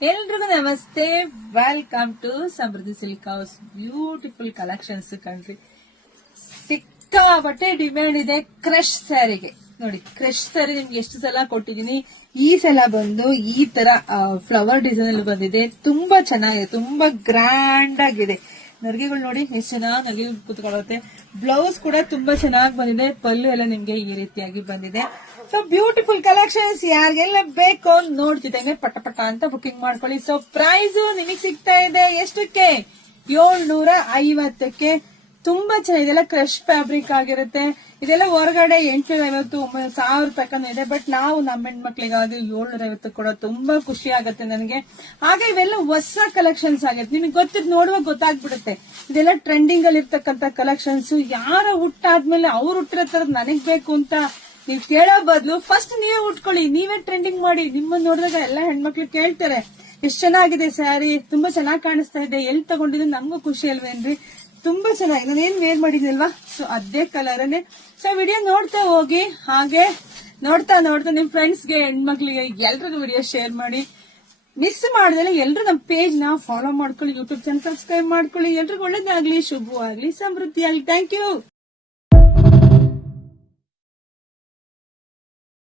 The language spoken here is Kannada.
ಎಲ್ರಿಗೂ ನಮಸ್ತೆ. Welcome to Samruddhi silk house. Beautiful collections ಕಣ್ರಿ. ಸಿಕ್ಕಾಪಟ್ಟೆ ಡಿಮ್ಯಾಂಡ್ ಇದೆ ಕ್ರಶ್ ಸ್ಯಾರಿಗೆ. ನೋಡಿ, ಕ್ರಶ್ ಸ್ಯಾರಿ ನಿಮ್ಗೆ ಎಷ್ಟು ಸಲ ಕೊಟ್ಟಿದೀನಿ. ಈ ಸಲ ಬಂದು ಈ ತರ ಫ್ಲವರ್ ಡಿಸೈನ್ ಅಲ್ಲಿ ಬಂದಿದೆ. ತುಂಬಾ ಚೆನ್ನಾಗಿದೆ, ತುಂಬಾ ಗ್ರ್ಯಾಂಡ್ ಆಗಿದೆ. ನರ್ಗೆಗಳು ನೋಡಿ ಎಷ್ಟು ಚೆನ್ನಾಗಿ ನರ್ಗೆ ಕೂತ್ಕೊಳ್ಳುತ್ತೆ. ಬ್ಲೌಸ್ ಕೂಡ ತುಂಬಾ ಚೆನ್ನಾಗಿ ಬಂದಿದೆ. ಪಲ್ಲು ಎಲ್ಲ ನಿಮ್ಗೆ ಈ ರೀತಿಯಾಗಿ ಬಂದಿದೆ. So beautiful collections. ಯಾರಿಗೆಲ್ಲ ಬೇಕು ನೋಡ್ತಿದ್ದಂಗೆ ಪಟ ಪಟ ಅಂತ ಬುಕಿಂಗ್ ಮಾಡ್ಕೊಳ್ಳಿ. ಸೊ ಪ್ರೈಸ್ ನಿಮಗೆ ಸಿಗ್ತಾ ಇದೆ ಎಷ್ಟಕ್ಕೆ? 750ಕ್ಕೆ. ತುಂಬಾ ಚೆನ್ನಾಗಿದೆ. ಇದೆಲ್ಲ ಕ್ರಶ್ ಫ್ಯಾಬ್ರಿಕ್ ಆಗಿರುತ್ತೆ. ಇದೆಲ್ಲ ಹೊರಗಡೆ 850, 1000 ತನಕ ಇದೆ. ಬಟ್ ನಾವು ನಮ್ಮ ಹೆಣ್ಮಕ್ಳಿಗಾಗಿ 750 ಕೂಡ ತುಂಬಾ ಖುಷಿ ಆಗುತ್ತೆ ನನಗೆ. ಹಾಗೆ ಇವೆಲ್ಲ ಹೊಸ ಕಲೆಕ್ಷನ್ಸ್ ಆಗಿರುತ್ತೆ. ನಿಮಗೆ ಗೊತ್ತಿದ್ ನೋಡುವಾಗ ಗೊತ್ತಾಗ್ಬಿಡುತ್ತೆ. ಇದೆಲ್ಲ ಟ್ರೆಂಡಿಂಗ್ ಅಲ್ಲಿ ಇರ್ತಕ್ಕಂತ ಕಲೆಕ್ಷನ್ಸ್. ಯಾರ ಹುಟ್ಟಾದ್ಮೇಲೆ ಅವ್ರು ಹುಟ್ಟಿರೋ ತರದ್ ನನಗ್ ಬೇಕು ಅಂತ ನೀವ್ ಕೇಳೋ ಬದಲು ಫಸ್ಟ್ ನೀವೇ ಉಟ್ಕೊಳ್ಳಿ, ನೀವೇ ಟ್ರೆಂಡಿಂಗ್ ಮಾಡಿ. ನಿಮ್ಮನ್ನ ನೋಡಿದಾಗ ಎಲ್ಲ ಹೆಣ್ಮಕ್ಳು ಕೇಳ್ತಾರೆ, ಎಷ್ಟ್ ಚೆನ್ನಾಗಿದೆ ಸ್ಯಾರಿ, ತುಂಬಾ ಚೆನ್ನಾಗಿ ಕಾಣಿಸ್ತಾ ಇದೆ, ಎಲ್ಲಿ ತಗೊಂಡಿದ್ರೆ ನಮಗೂ ಖುಷಿ ಅಲ್ವೇನ್ರಿ. ತುಂಬಾ ಚೆನ್ನಾಗಿದೆ. ನಾನೇನ್ ವೇರ್ ಮಾಡಿದ್ನಲ್ವಾ, ಸೊ ಅದೇ ಕಲರ್ನೇ. ಸೊ ವಿಡಿಯೋ ನೋಡ್ತಾ ಹೋಗಿ. ಹಾಗೆ ನೋಡ್ತಾ ನಿಮ್ ಫ್ರೆಂಡ್ಸ್ಗೆ, ಹೆಣ್ಮಕ್ಳಿಗೆ ಎಲ್ರಿಗೂ ವಿಡಿಯೋ ಶೇರ್ ಮಾಡಿ. ಮಿಸ್ ಮಾಡಿದ್ರೆ ಎಲ್ರು ನಮ್ ಪೇಜ್ ನ ಫಾಲೋ ಮಾಡ್ಕೊಳ್ಳಿ, ಯೂಟ್ಯೂಬ್ ಚಾನಲ್ ಸಬ್ಸ್ಕ್ರೈಬ್ ಮಾಡ್ಕೊಳ್ಳಿ. ಎಲ್ರಿಗೂ ಒಳ್ಳೇದಾಗ್ಲಿ, ಶುಭವಾಗ್ಲಿ, ಸಮೃದ್ಧಿ ಆಗ್ಲಿ. Thank you.